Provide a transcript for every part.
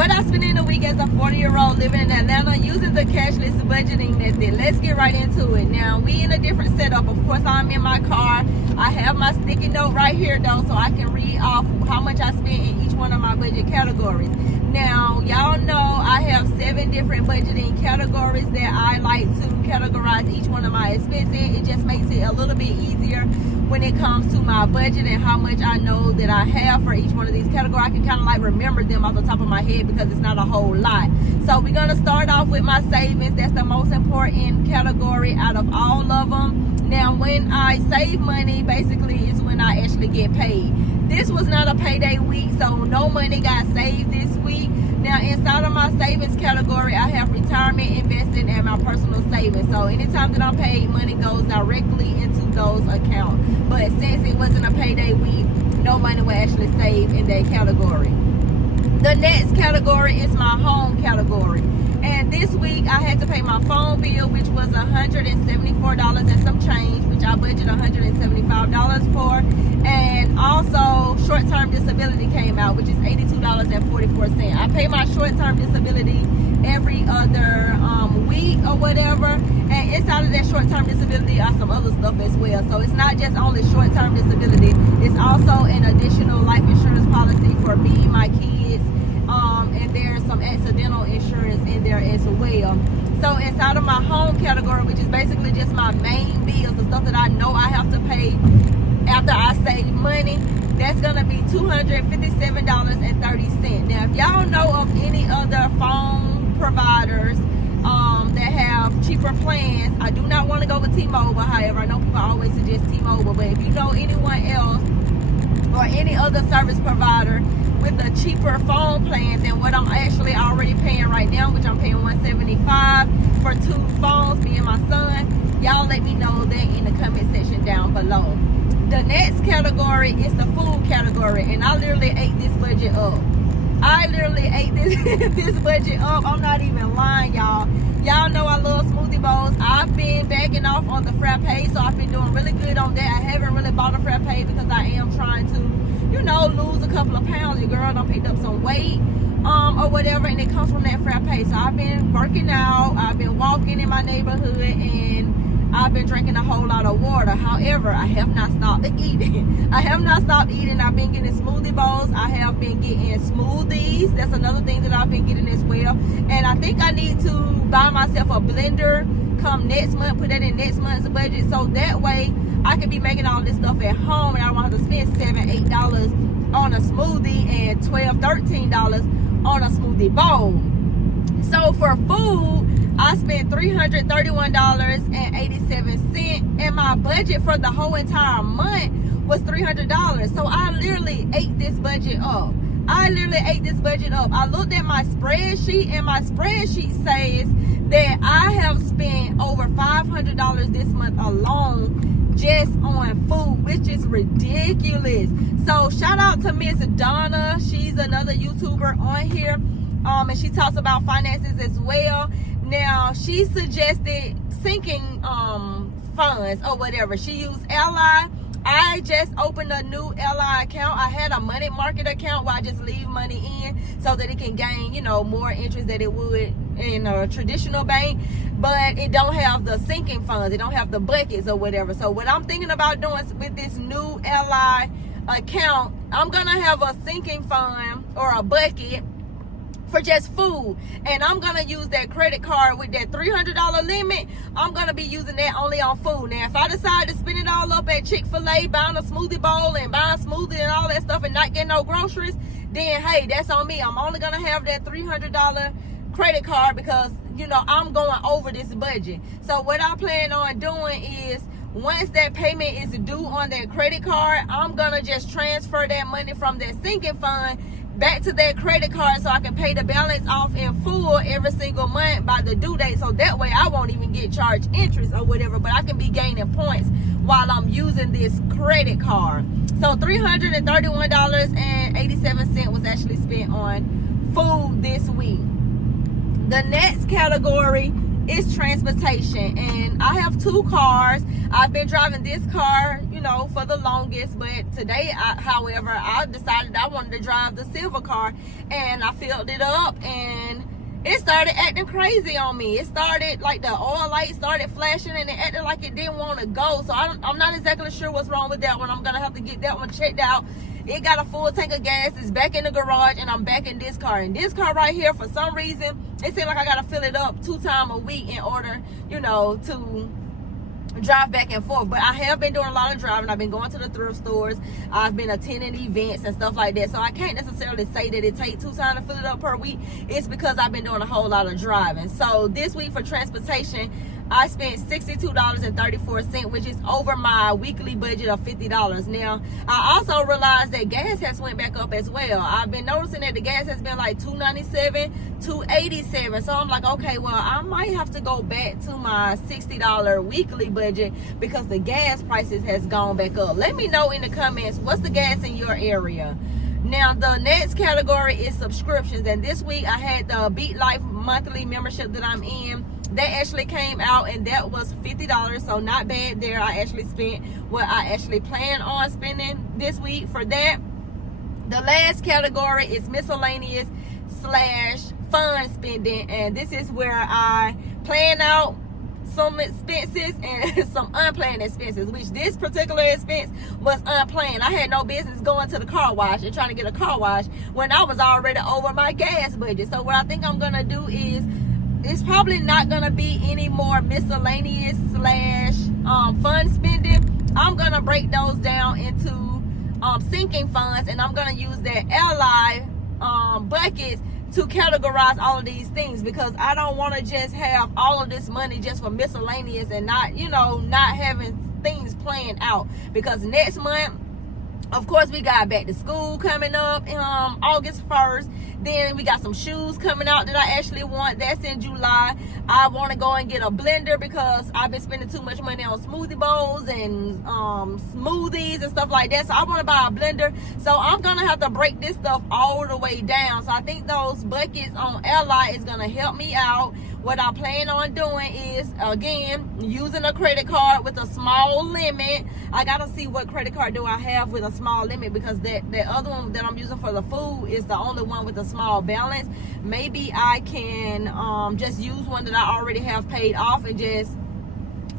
what I spend in a week as a 40-year-old living in Atlanta using the cashless budgeting method. Let's get right into it. Now, we in a different setup. Of course, I'm in my car. I have my sticky note right here, though, so I can read off how much I spend in each one of my budget categories. Now, y'all know I have 7 different budgeting categories that I like to categorize each one of my expenses. It just makes it a little bit easier when it comes to my budget and how much I know that I have for each one of these categories. I can kind of like remember them off the top of my head because it's not a whole lot. So we're going to start off with my savings. That's the most important category out of all of them. Now, when I save money, basically is when I actually get paid. This was not a payday week, so no money got saved this week. Now, inside of my savings category, I have retirement, investing, and my personal savings. So anytime that I'm paid, money goes directly into those accounts. But since it wasn't a payday week, no money was actually saved in that category. The next category is my home category. And this week, I had to pay my phone bill, which was $174 and some change, which I budgeted $175 for. And also, short-term disability came out, which is $82.44. I pay my short-term disability every other week or whatever. And inside of that short-term disability are some other stuff as well. So it's not just only short-term disability. It's also an additional life insurance policy for me, my kids, and there's some accidental insurance in there as well. So inside of my home category, which is basically just my main bills, the stuff that I know I have to pay after I save money, that's going to be $257.30. Now, if y'all know of any other phone providers that have cheaper plans, I do not want to go with T-Mobile. However, I know people always suggest T-Mobile, but if you know anyone else or any other service provider with a cheaper phone plan than what I'm actually already paying right now, which I'm paying $175 for 2 phones, me and my son, y'all let me know that in the comment section down below. The next category is the food category, and I literally ate this budget up. This budget up. I'm not even lying, y'all. Y'all know I love smoothie bowls. I've been backing off on the frappe, so I've been doing really good on that. I haven't really bought a frappe because I am trying to, lose a couple of pounds. Your girl done picked up some weight or whatever, and it comes from that frappe. So I've been working out. I've been walking in my neighborhood, and I've been drinking a whole lot of water. However, I have not stopped eating. I've been getting smoothie bowls. I have been getting smoothies. That's another thing that I've been getting as well. And I think I need to buy myself a blender come next month, put that in next month's budget. So that way I can be making all this stuff at home and I won't have to spend $7, $8 on a smoothie and $12, $13 on a smoothie bowl. So for food, I spent $331.87, and my budget for the whole entire month was $300. So I literally ate this budget up. I looked at my spreadsheet, and my spreadsheet says that I have spent over $500 this month alone just on food, which is ridiculous. So shout out to Miss Donna. She's another YouTuber on here, and she talks about finances as well. Now, she suggested sinking funds or whatever. She used Ally. I just opened a new Ally account. I had a money market account where I just leave money in so that it can gain, more interest than it would in a traditional bank. But it don't have the sinking funds. It don't have the buckets or whatever. So what I'm thinking about doing with this new Ally account, I'm going to have a sinking fund or a bucket for just food, and I'm gonna use that credit card with that $300 limit. I'm gonna be using that only on food. Now, if I decide to spend it all up at Chick-fil-A, buying a smoothie bowl and buying a smoothie and all that stuff and not getting no groceries, then hey, that's on me. I'm only gonna have that $300 credit card because I'm going over this budget. So what I plan on doing is, once that payment is due on that credit card, I'm gonna just transfer that money from that sinking fund back to that credit card so I can pay the balance off in full every single month by the due date. So that way I won't even get charged interest or whatever, but I can be gaining points while I'm using this credit card. So $331.87 was actually spent on food this week. The next category is transportation, and I have 2 cars. I've been driving this car, for the longest. But today, however, I decided I wanted to drive the silver car, and I filled it up, and it started acting crazy on me. It started, like, the oil light started flashing, and it acted like it didn't want to go. So I'm not exactly sure what's wrong with that one. I'm going to have to get that one checked out. It got a full tank of gas. It's back in the garage, and I'm back in this car. And this car right here, for some reason, it seems like I got to fill it up 2 times a week in order, to drive back and forth. But I have been doing a lot of driving. I've been going to the thrift stores. I've been attending events and stuff like that. So I can't necessarily say that it takes 2 times to fill it up per week. It's because I've been doing a whole lot of driving. So this week for transportation, I spent $62.34, which is over my weekly budget of $50. Now, I also realized that gas has went back up as well. I've been noticing that the gas has been like $2.97, $2.87. So I'm like, okay, well, I might have to go back to my $60 weekly budget because the gas prices has gone back up. Let me know in the comments, what's the gas in your area? Now, the next category is subscriptions. And this week, I had the Beat Life monthly membership that I'm in. That actually came out, and that was $50, so not bad there. I actually spent what I actually planned on spending this week for that. The last category is miscellaneous / fun spending, and this is where I plan out some expenses and some unplanned expenses, which this particular expense was unplanned. I had no business going to the car wash and trying to get a car wash when I was already over my gas budget. So what I think I'm gonna do is, it's probably not gonna be any more miscellaneous / fun spending. I'm gonna break those down into sinking funds, and I'm gonna use that ally buckets to categorize all of these things, because I don't want to just have all of this money just for miscellaneous and not having things planned out. Because next month, of course, we got back to school coming up August 1st. Then we got some shoes coming out that I actually want. That's in July. I want to go and get a blender because I've been spending too much money on smoothie bowls and smoothies and stuff like that. So I want to buy a blender. So I'm going to have to break this stuff all the way down. So I think those buckets on Ally is going to help me out. What I plan on doing is, again, using a credit card with a small limit. I got to see what credit card do I have with a small limit, because that other one that I'm using for the food is the only one with a small balance. Maybe I can just use one that I already have paid off and just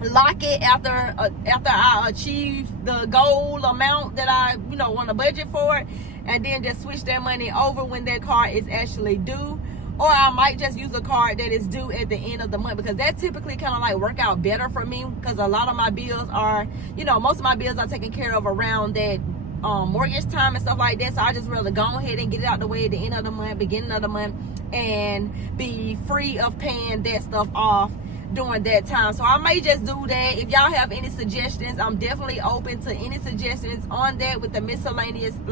lock it after I achieve the goal amount that I want to budget for it, and then just switch that money over when that card is actually due. Or I might just use a card that is due at the end of the month, because that typically kind of like work out better for me, because a lot of my bills are, most of my bills are taken care of around that mortgage time and stuff like that. So I just rather go ahead and get it out the way at the end of the month, beginning of the month, and be free of paying that stuff off during that time. So I may just do that. If y'all have any suggestions, I'm definitely open to any suggestions on that with the miscellaneous /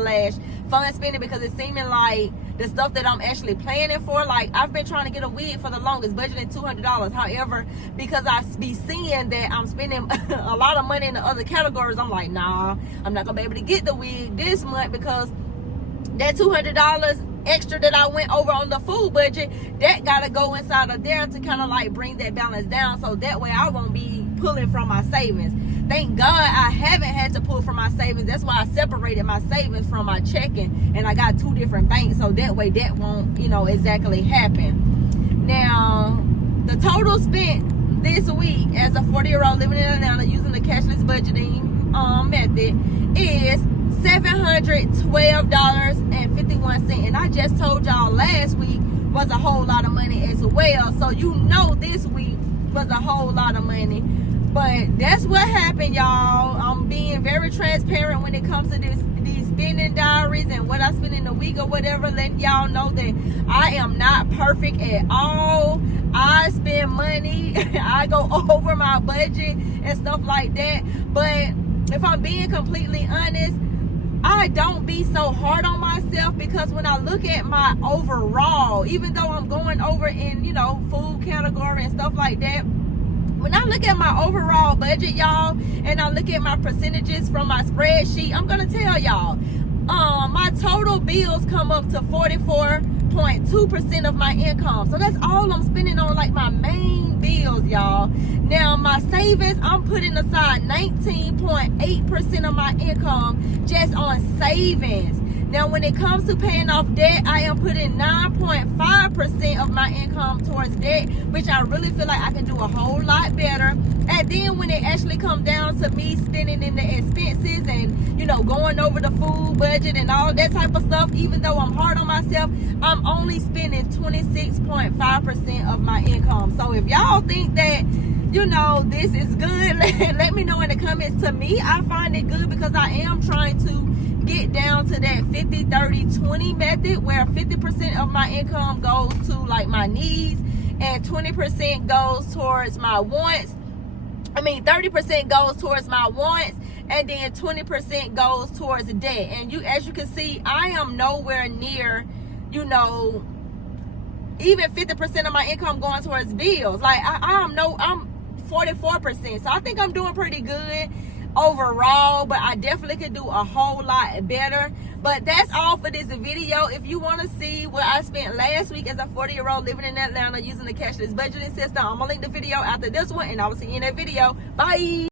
fun spending, because it's seeming like the stuff that I'm actually planning for, like I've been trying to get a wig for the longest, budgeting $200. However, because I be seeing that I'm spending a lot of money in the other categories, I'm like, nah, I'm not gonna be able to get the wig this month, because that $200 extra that I went over on the food budget, that gotta go inside of there to kind of like bring that balance down, so that way I won't be pulling from my savings. Thank God I haven't had to pull from my savings. That's why I separated my savings from my checking, and I got 2 different banks, so that way that won't exactly happen. Now, the total spent this week as a 40-year-old living in Atlanta using the cashless budgeting method is $712.51, and I just told y'all last week was a whole lot of money as well, so this week was a whole lot of money. But that's what happened, y'all. I'm being very transparent when it comes to these spending diaries and what I spend in a week or whatever, letting y'all know that I am not perfect at all. I spend money, I go over my budget and stuff like that. But if I'm being completely honest, I don't be so hard on myself, because when I look at my overall, even though I'm going over in, food category and stuff like that, when I look at my overall budget, y'all, and I look at my percentages from my spreadsheet, I'm going to tell y'all, my total bills come up to $44 8.2% of my income. So that's all I'm spending on like my main bills, y'all. Now my savings, I'm putting aside 19.8% of my income just on savings. Now when it comes to paying off debt, I am putting 9.5% of my income towards debt, which I really feel like I can do a whole lot better. And then when it actually comes down to me spending in the expenses and, you know, going over the food budget and all that type of stuff, even though I'm hard on myself, I'm only spending 26.5% of my income. So if y'all think that, you know, this is good, let me know in the comments. To me, I find it good because I am trying to get down to that 50-30-20 method where 50% of my income goes to like my needs and 20% goes towards my wants. 30% goes towards my wants and then 20% goes towards debt. And as you can see, I am nowhere near, you know, even 50% of my income going towards bills. Like I'm 44%. So I think I'm doing pretty good overall, but I definitely could do a whole lot better. But that's all for this video. If you want to see what I spent last week as a 40-year-old living in Atlanta using the cashless budgeting system, I'm gonna link the video after this one, and I will see you in that video. Bye.